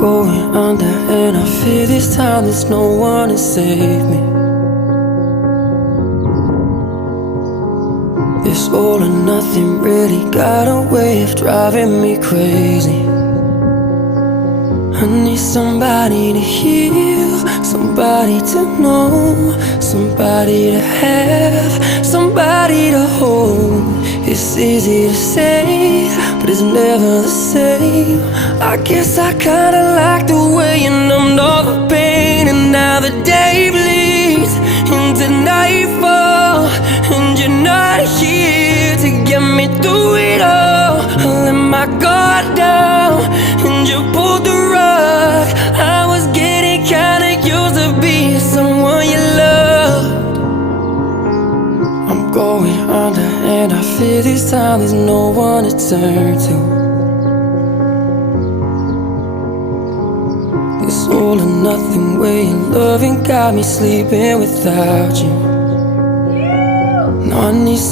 going under, and I fear this time there's no one to save me. This all or nothing really got a way of driving me crazy. I need somebody to heal, somebody to know, somebody to have, somebody to hold. It's easy to say, but it's never the same. I guess I kinda like the way you numbed all the pain, and now the day bleeds into nightfall, and you're not here to get me through it all. I let my guard down, and you pulled the rug. I was getting kinda used to being someone you loved. I'm going under, and I fear this time there's no one to turn to. This all or nothing way of loving got me sleeping without you. Now I need